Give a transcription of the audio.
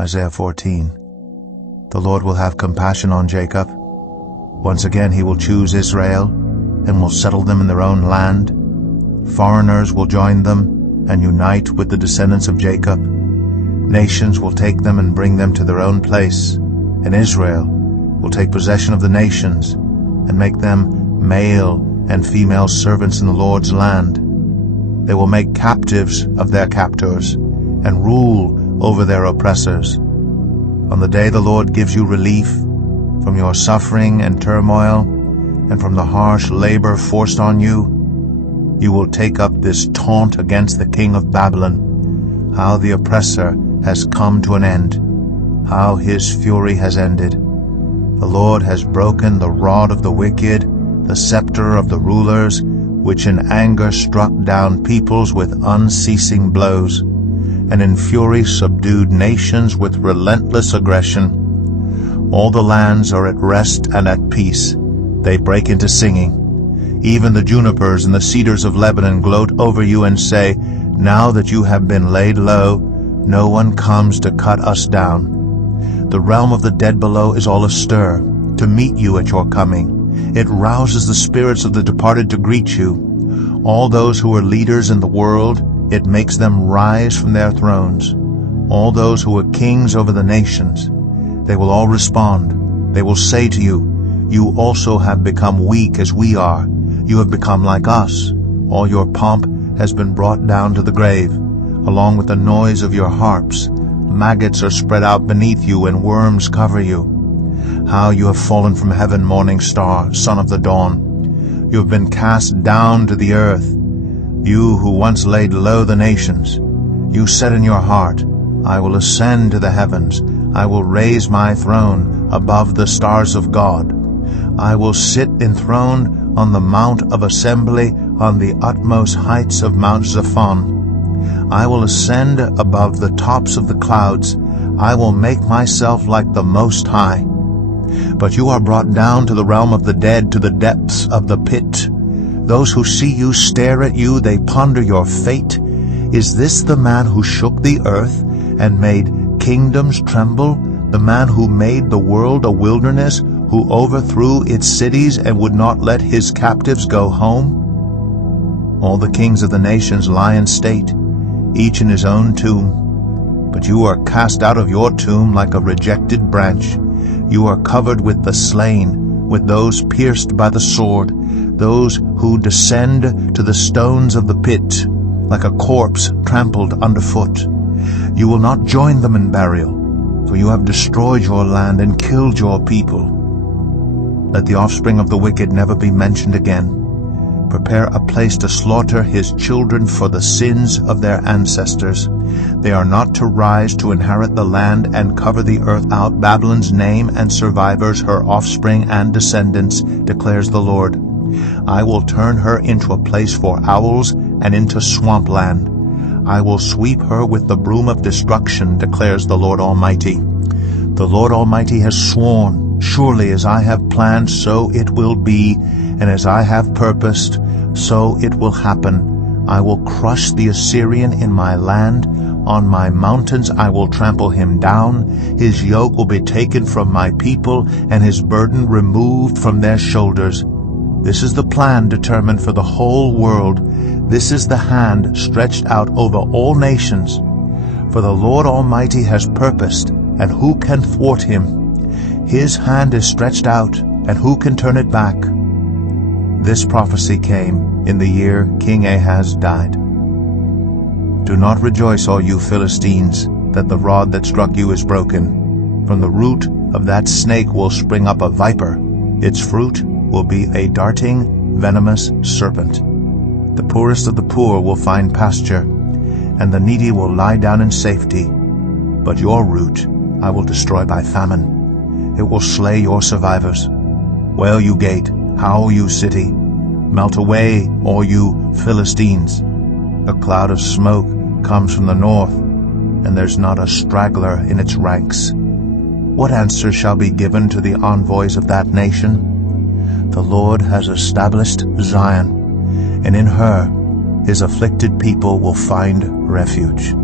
Isaiah 14. The Lord will have compassion on Jacob. Once again he will choose Israel and will settle them in their own land. Foreigners will join them and unite with the descendants of Jacob. Nations will take them and bring them to their own place, and Israel will take possession of the nations and make them male and female servants in the Lord's land. They will make captives of their captors and rule over their oppressors. On the day the Lord gives you relief from your suffering and turmoil and from the harsh labor forced on you, you will take up this taunt against the king of Babylon, how the oppressor has come to an end, how his fury has ended. The Lord has broken the rod of the wicked, the scepter of the rulers, which in anger struck down peoples with unceasing blows, and in fury subdued nations with relentless aggression. All the lands are at rest and at peace. They break into singing. Even the junipers and the cedars of Lebanon gloat over you and say, "Now that you have been laid low, no one comes to cut us down." The realm of the dead below is all astir to meet you at your coming. It rouses the spirits of the departed to greet you. All those who are leaders in the world, it makes them rise from their thrones. All those who are kings over the nations, they will all respond. They will say to you, "You also have become weak as we are. You have become like us. All your pomp has been brought down to the grave, along with the noise of your harps. Maggots are spread out beneath you, and worms cover you. How you have fallen from heaven, morning star, son of the dawn. You have been cast down to the earth, you who once laid low the nations. You said in your heart, I will ascend to the heavens. I will raise my throne above the stars of God. I will sit enthroned on the mount of assembly, on the utmost heights of Mount Zaphon. I will ascend above the tops of the clouds. I will make myself like the Most High. But you are brought down to the realm of the dead, to the depths of the pit. Those who see you stare at you, they ponder your fate. Is this the man who shook the earth and made kingdoms tremble, the man who made the world a wilderness, who overthrew its cities and would not let his captives go home? All the kings of the nations lie in state, each in his own tomb. But you are cast out of your tomb like a rejected branch. You are covered with the slain, with those pierced by the sword, those who descend to the stones of the pit, like a corpse trampled underfoot. You will not join them in burial, for you have destroyed your land and killed your people. Let the offspring of the wicked never be mentioned again. Prepare a place to slaughter his children for the sins of their ancestors. They are not to rise to inherit the land and cover the earth out, Babylon's name and survivors, her offspring and descendants, declares the Lord. I will turn her into a place for owls and into swampland. I will sweep her with the broom of destruction, declares the Lord Almighty. The Lord Almighty has sworn, surely as I have planned, so it will be, and as I have purposed, so it will happen. I will crush the Assyrian in my land. On my mountains I will trample him down. His yoke will be taken from my people, and his burden removed from their shoulders. This is the plan determined for the whole world. This is the hand stretched out over all nations. For the Lord Almighty has purposed, and who can thwart him? His hand is stretched out, and who can turn it back? This prophecy came in the year King Ahaz died. Do not rejoice, all you Philistines, that the rod that struck you is broken. From the root of that snake will spring up a viper. Its fruit will be a darting, venomous serpent. The poorest of the poor will find pasture, and the needy will lie down in safety. But your root I will destroy by famine. It will slay your survivors. Wail, you gate, howl, you city. Melt away, all you Philistines. A cloud of smoke comes from the north, and there's not a straggler in its ranks. What answer shall be given to the envoys of that nation? The Lord has established Zion, and in her his afflicted people will find refuge.